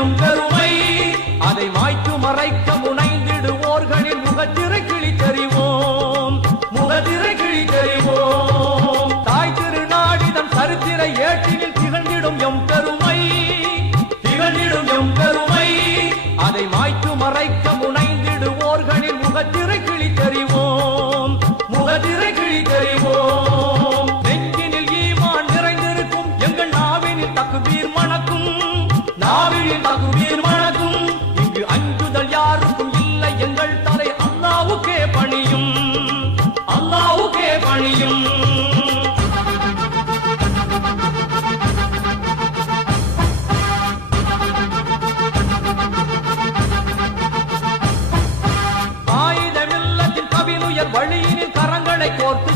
மாயும் பெருமை அதை மாய்த்து மறைக்க முனைந்திடுவோர்களின் முகத்திரை கிளி தெரிவோம். முகத்திரை கிளி தெரிவோம். தாய் திருநாடிதம் சரித்திரை ஏட்டினில் திகழ்ந்திடும் எம் பெருமை திகழ்ந்திடும் எம் பெருமை அதை மாய்த்து மறைக்க முனைந்திடுவோர்களின் முகத்திரை கிளி தெரிவோம். முகத்திரை கிளி தெரிவோம். நாவின் பணியும் அல்லாவுக்கே பணியும். வழியினில் கரங்களை கோர்த்து